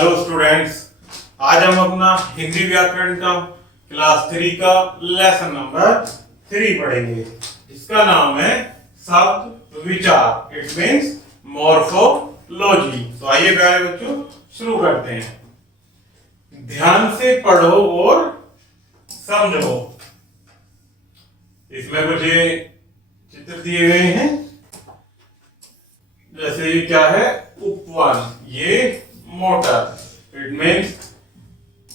Hello students, आज हम अपना हिंदी व्याकरण का क्लास 3 का लेसन नंबर 3 पढ़ेंगे। इसका नाम है शब्द विचार। It means morphology. तो आइए प्यारे बच्चों शुरू करते हैं। ध्यान से पढ़ो और समझो। इसमें कुछ ये चित्र दिए गए हैं, जैसे ये क्या है, उपवन, ये मोटर। इट मीन्स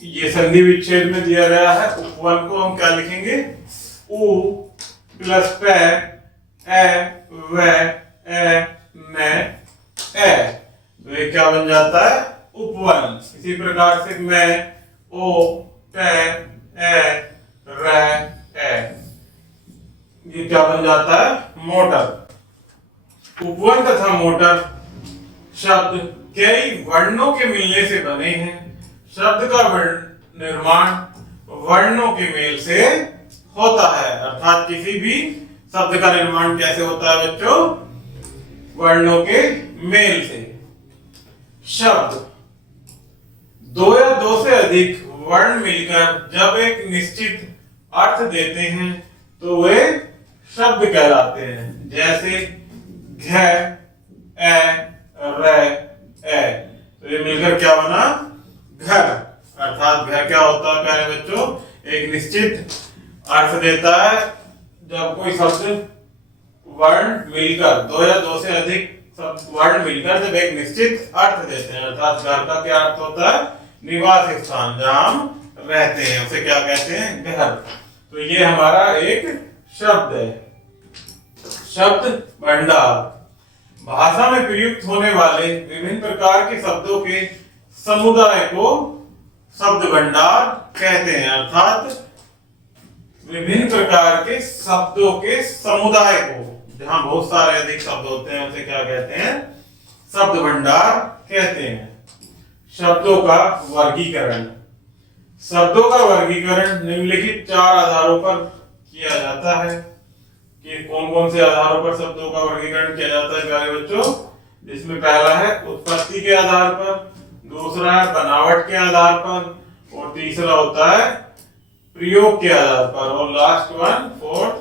ये संधि विच्छेद में दिया गया है। उपवन को हम क्या लिखेंगे, उ प्लस पे ए व ए न ए। तो ये क्या बन जाता है, उपवन। इसी प्रकार से मैं ओ पे ए र ए, ये क्या बन जाता है, मोटर। उपवन तथा मोटर शब्द कई वर्णों के मिलने से बने हैं। शब्द का निर्माण वर्णों के मेल से होता है। अर्थात किसी भी शब्द का निर्माण कैसे होता है बच्चों, वर्णों के मेल से। शब्द दो या दो से अधिक वर्ण मिलकर जब एक निश्चित अर्थ देते हैं तो वे शब्द कहलाते हैं। जैसे घ ए र ए, तो ये मिलकर क्या बना, घर। अर्थात घर क्या होता है प्यारे बच्चों, एक निश्चित अर्थ देता है जब कोई शब्द वर्ण मिलकर, दो या दो से अधिक वर्ण मिलकर जब एक निश्चित अर्थ देते हैं। अर्थात घर का क्या अर्थ होता है, निवास स्थान, जहां हम रहते हैं, उसे क्या कहते हैं, घर। तो ये हमारा एक शब्द है। शब्द भंडार भाषा में प्रयुक्त होने वाले विभिन्न प्रकार के शब्दों के समुदाय को शब्द भंडार कहते हैं। अर्थात विभिन्न प्रकार के शब्दों के समुदाय को, जहां बहुत सारे अधिक शब्द होते हैं, उसे क्या कहते हैं, शब्द भंडार कहते हैं। शब्दों का वर्गीकरण। शब्दों का वर्गीकरण निम्नलिखित 4 आधारों पर किया जाता है। कि कौन कौन से आधारों पर शब्दों का वर्गीकरण किया जाता है प्यारे बच्चों, जिसमें पहला है उत्पत्ति के आधार पर, दूसरा है बनावट के आधार पर, और तीसरा होता है प्रयोग के आधार पर, और लास्ट वन फोर्थ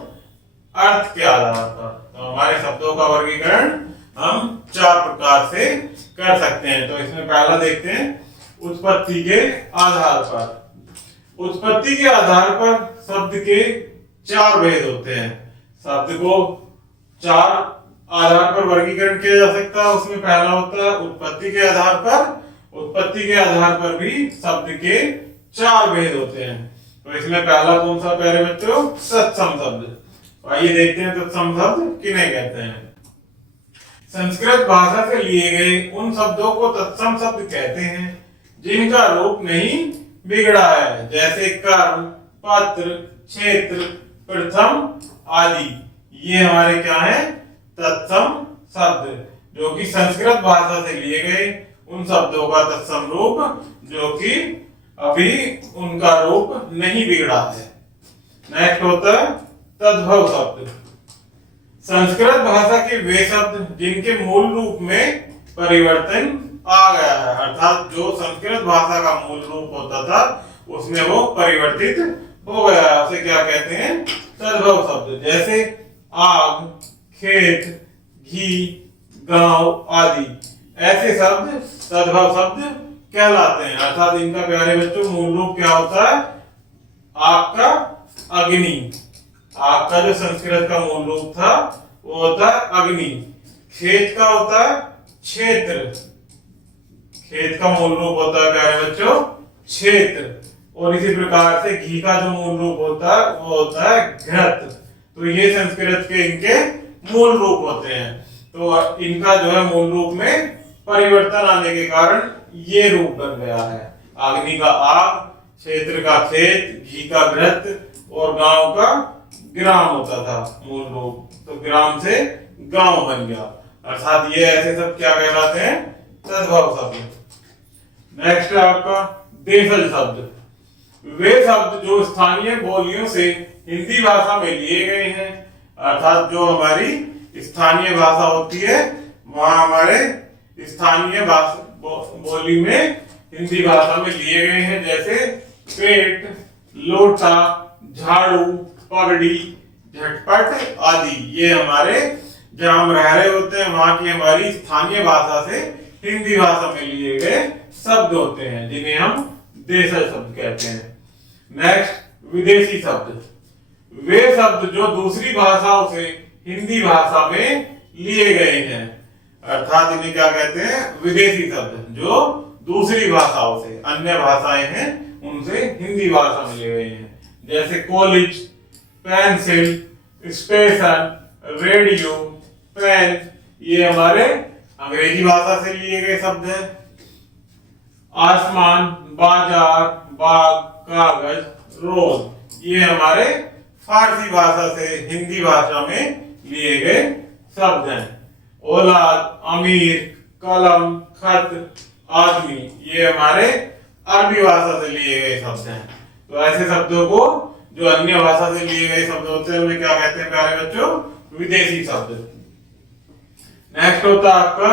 अर्थ के आधार पर। तो हमारे शब्दों का वर्गीकरण हम 4 प्रकार से कर सकते हैं। तो इसमें पहला देखते हैं उत्पत्ति के आधार पर। उत्पत्ति के आधार पर शब्द के 4 भेद होते हैं। शब्द को 4 आधार पर वर्गीकरण किया जा सकता है। उसमें पहला होता है उत्पत्ति के आधार पर। उत्पत्ति के आधार पर भी शब्द के 4 भेद होते हैं। तो इसमें पहला कौन सा प्यारे बच्चों, तत्सम शब्द। आइए देखते हैं तत्सम शब्द किन्हें कहते हैं। संस्कृत भाषा से लिए गए उन शब्दों को तत्सम शब्द कहते हैं जिनका रूप नहीं बिगड़ा है। जैसे कर्म, पत्र, क्षेत्र, प्रथम आदि, ये हमारे क्या है, तत्सम शब्द, जो कि संस्कृत भाषा से लिए गए उन शब्दों का तत्सम रूप, जो कि अभी उनका रूप नहीं बिगड़ा है। नेक्स्ट होता है तद्भव शब्द। संस्कृत भाषा के वे शब्द जिनके मूल रूप में परिवर्तन आ गया है। अर्थात जो संस्कृत भाषा का मूल रूप होता था उसमें वो परिवर्तित हो गया है, उसे क्या कहते हैं, तद्भव शब्द। जैसे आग, खेत, घी, गांव आदि, ऐसे शब्द तद्भव शब्द कहलाते हैं। अर्थात इनका प्यारे बच्चों मूल रूप क्या होता है, आग का अग्नि। आग का जो संस्कृत का मूल रूप था वो होता है अग्नि। खेत का होता है क्षेत्र। खेत का मूल रूप होता है प्यारे बच्चों क्षेत्र। और इसी प्रकार से घी का जो मूल रूप होता है वो होता है घृत। तो ये संस्कृत के इनके मूल रूप होते हैं। तो इनका जो है मूल रूप में परिवर्तन आने के कारण ये रूप बन गया है। अग्नि का आग, क्षेत्र का खेत, घी का घृत और गांव का ग्राम होता था मूल रूप। तो ग्राम से गांव बन गया। अर्थात ये ऐसे सब क्या कहलाते हैं, तद्भव शब्द। नेक्स्ट है आपका देशज शब्द। वे शब्द जो स्थानीय बोलियों से हिंदी भाषा में लिए गए हैं। अर्थात जो हमारी स्थानीय भाषा होती है वहां हमारे स्थानीय बोली में हिंदी भाषा में लिए गए हैं, जैसे पेट, लोटा, झाड़ू, पगड़ी, झटपट आदि। ये हमारे जहां हम रह रहे होते हैं वहां की हमारी स्थानीय भाषा से हिंदी भाषा में लिए गए शब्द होते हैं, जिन्हें हम देशज शब्द कहते हैं। नेक्स्ट, विदेशी शब्द। वे शब्द जो दूसरी भाषाओं से हिंदी भाषा में लिए गए हैं, अर्थात इन्हें क्या कहते हैं? विदेशी शब्द, जो दूसरी भाषाओं से, अन्य भाषाएं हैं उनसे हिंदी भाषा में लिए गए हैं, जैसे college, pencil, station, radio, pen. ये हमारे अंग्रेजी भाषा से लिए गए शब्द हैं। आसमान, बाजार, बाग, कागज, रोज, ये हमारे फारसी भाषा से हिंदी भाषा में लिए गए शब्द हैं। औलाद, अमीर, कलम, खत, आदमी, ये हमारे अरबी भाषा से लिए गए शब्द हैं। तो ऐसे शब्दों को, जो अन्य भाषा से लिए गए शब्द होते हैं, उन्हें क्या कहते हैं प्यारे बच्चों? विदेशी शब्द। नेक्स्ट होता है आपका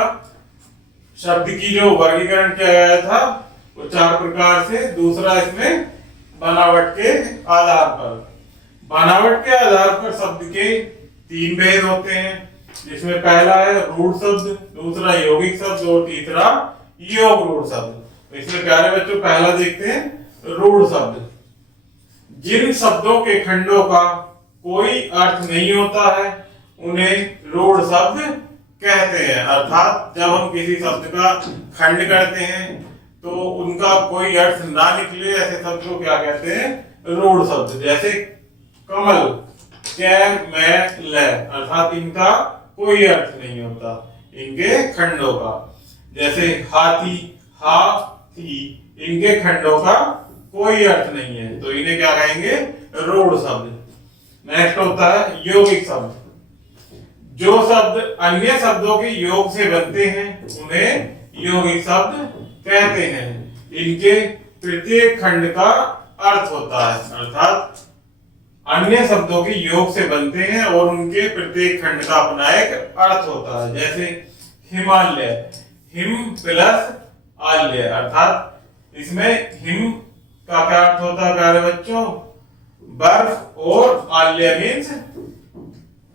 शब्द की जो वर्गीकरण किया गया था वो 4 प्रकार से। दूसरा इसमें बनावट के आधार पर। बनावट के आधार पर शब्द के 3 भेद होते हैं, जिसमें पहला है रूढ़ शब्द, दूसरा यौगिक शब्द और तीसरा योग रूढ़ शब्द। तो इसमें प्यारे बच्चों पहला देखते हैं रूढ़ शब्द। जिन शब्दों के खंडों का कोई अर्थ नहीं होता है उन्हें रूढ़ शब्द कहते हैं। अर्थात जब हम किसी शब्द का खंड करते हैं तो उनका कोई अर्थ ना निकले, ऐसे शब्द को क्या कहते हैं? रूढ़ शब्द। जैसे कमल, कै, मैं, ल, अर्थात इनका कोई अर्थ नहीं होता, इनके खंडों का। जैसे हाथी, हा, थी, इनके खंडों का कोई अर्थ नहीं है, तो इन्हें क्या कहेंगे? रूढ़ शब्द। नेक्स्ट होता है यौगिक शब्द। जो शब्द अन्य शब्दों के योग से बनते हैं उन्हें यौगिक शब्द कहते हैं। इनके प्रत्येक खंड का अर्थ होता है, अर्थात अन्य शब्दों के योग से बनते हैं और उनके प्रत्येक खंड का अपना एक अर्थ होता है। जैसे हिमालय, हिम प्लस आल्य, अर्थात इसमें हिम का क्या अर्थ होता है प्यारे बच्चों? बर्फ, और आल्य मीन्स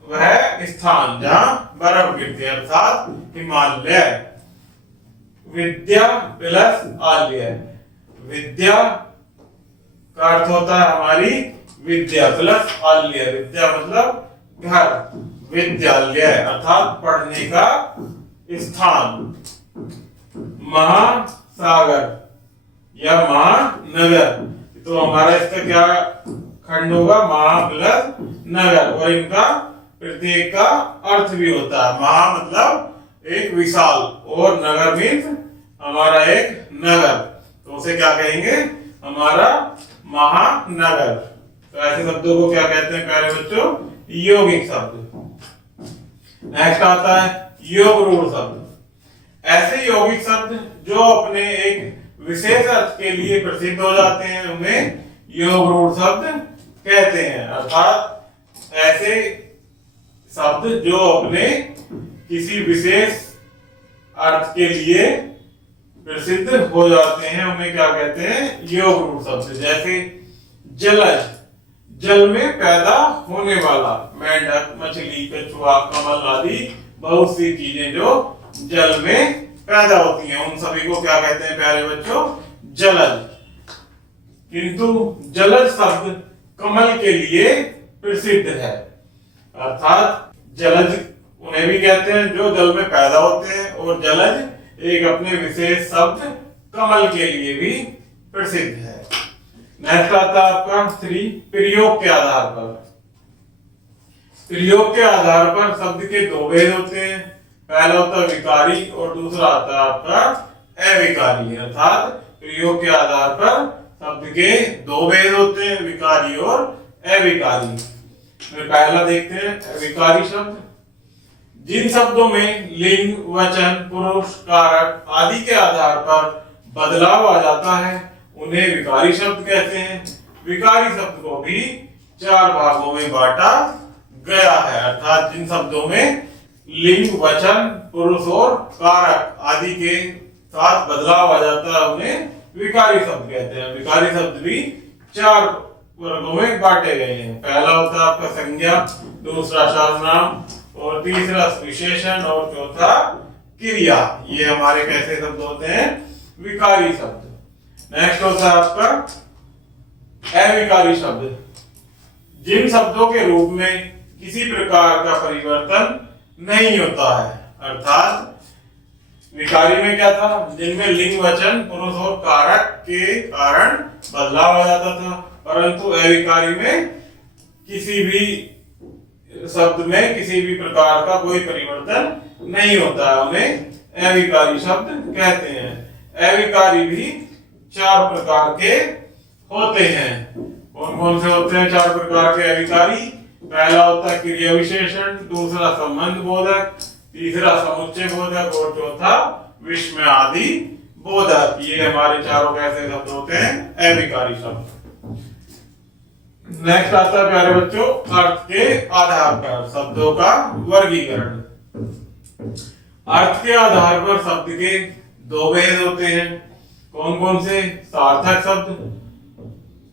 वह स्थान जहां बर्फ गिरती है, अर्थात हिमालय। विद्या प्लस आल्य, विद्या का अर्थ होता है हमारी विद्या प्लस आल्य। विद्या मतलब घर, विद्यालय अर्थात पढ़ने का स्थान। महासागर या महानगर, तो हमारा इसका क्या खंड होगा? महा प्लस नगर, और इनका प्रत्येक का अर्थ भी होता है। महा मतलब एक विशाल, और नगर मीन्स हमारा एक नगर, तो उसे क्या कहेंगे? हमारा महानगर। तो ऐसे शब्दों को क्या कहते हैं प्यारे बच्चों? यौगिक शब्द। नेक्स्ट आता है योग रूढ़ शब्द। ऐसे यौगिक शब्द जो अपने एक विशेष अर्थ के लिए प्रसिद्ध हो जाते हैं उन्हें योग रूढ़ शब्द कहते हैं। अर्थात ऐसे शब्द जो अपने किसी विशेष अर्थ के लिए प्रसिद्ध हो जाते हैं उन्हें क्या कहते हैं? योग रूढ़ शब्द। जैसे जलज, जल में पैदा होने वाला, मेंढक, मछली, कछुआ, कमल आदि बहुत सी चीजें जो जल में पैदा होती हैं उन सभी को क्या कहते हैं प्यारे बच्चों? जलज। किंतु जलज शब्द कमल के लिए प्रसिद्ध है, अर्थात जलज उन्हें भी कहते हैं जो जल में पैदा होते हैं, और जलज एक अपने विशेष शब्द कमल के लिए भी प्रसिद्ध है। नेक्स्ट आता है आपका 3 प्रयोग के आधार पर। प्रयोग के आधार पर शब्द के 2 भेद होते हैं। पहला होता है विकारी और दूसरा आता है आपका अविकारी। अर्थात प्रयोग के आधार पर शब्द के 2 भेद होते हैं, विकारी और अविकारी। पहला देखते हैं विकारी शब्द। जिन शब्दों में लिंग, वचन, पुरुष, कारक आदि के आधार पर बदलाव आ जाता है उन्हें विकारी शब्द कहते हैं। विकारी शब्द को भी 4 भागों में बांटा गया है, अर्थात जिन शब्दों में लिंग, वचन, पुरुष और कारक आदि के साथ बदलाव आ जाता है उन्हें विकारी शब्द कहते हैं। विकारी शब्द भी 4 वर्गों में बांटे गए हैं। पहला होता है आपका संज्ञा, दूसरा सर्वनाम और तीसरा विशेषण और चौथा क्रिया। ये हमारे कैसे शब्द होते हैं? विकारी शब्द। नेक्स्ट होता है आपका अविकारी शब्द, जिन शब्दों के रूप में किसी प्रकार का परिवर्तन नहीं होता है। अर्थात विकारी में क्या था? जिनमें लिंग वचन पुरुष और कारक के कारण बदलाव आ जाता था, परंतु अविकारी में किसी भी शब्द में किसी भी प्रकार का कोई परिवर्तन नहीं होता है, उन्हें अविकारी शब्द कहते हैं। अविकारी भी 4 प्रकार के होते हैं। कौन कौन से होते हैं 4 प्रकार के अविकारी? पहला होता है क्रिया विशेषण, दूसरा संबंध बोधक, तीसरा समुच्चय बोधक और चौथा विस्मयादि बोधक। ये हमारे चारों कैसे शब्द होते हैं? अविकारी शब्द। नेक्स्ट आता है प्यारे बच्चों अर्थ के आधार पर शब्दों का वर्गीकरण। अर्थ के आधार पर शब्द के 2 भेद होते हैं। कौन कौन से? सार्थक शब्द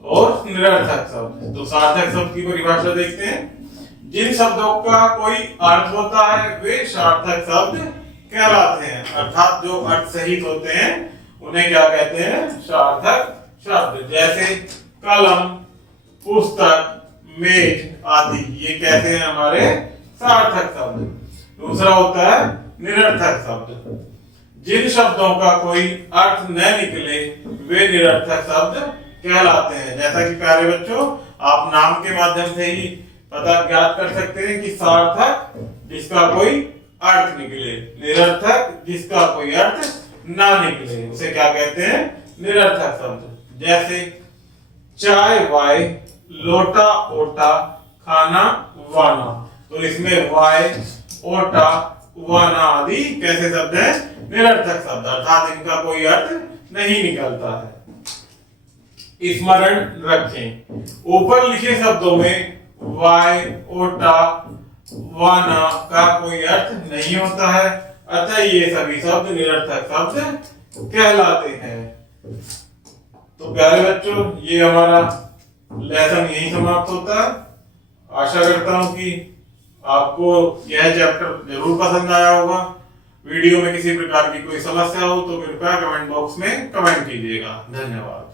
और निरर्थक शब्द। तो सार्थक शब्द की परिभाषा देखते हैं। जिन शब्दों का कोई अर्थ होता है वे सार्थक शब्द कहलाते हैं। अर्थात जो अर्थ सहित होते हैं उन्हें क्या कहते हैं? सार्थक शब्द। जैसे कलम, पुस्तक, मेज आदि, ये कहते हैं हमारे सार्थक शब्द। दूसरा होता है निरर्थक शब्द। जिन शब्दों का कोई अर्थ न निकले वे निरर्थक शब्द कहलाते हैं। जैसा कि प्यारे बच्चों आप नाम के माध्यम से ही पता ज्ञात कर सकते हैं कि सार्थक जिसका कोई अर्थ निकले, निरर्थक जिसका कोई अर्थ ना निकले, उसे क्या कहते हैं? निरर्थक शब्द। जैसे चाय वाय, लोटा ओटा, खाना वाना। तो इसमें वाय, ओटा, वाना आदि कैसे शब्द हैं? निरर्थक शब्द, अर्थात इनका कोई अर्थ नहीं निकलता है। स्मरण रखें ऊपर लिखे शब्दों में वाय, ओटा, वाना का कोई अर्थ नहीं होता है, अतः ये सभी शब्द निरर्थक शब्द कहलाते हैं। तो प्यारे बच्चों ये हमारा लेसन यही समाप्त होता है। आशा करता हूं कि आपको यह चैप्टर जरूर पसंद आया होगा। वीडियो में किसी प्रकार की कोई समस्या हो तो कृपया कमेंट बॉक्स में कमेंट कीजिएगा। धन्यवाद।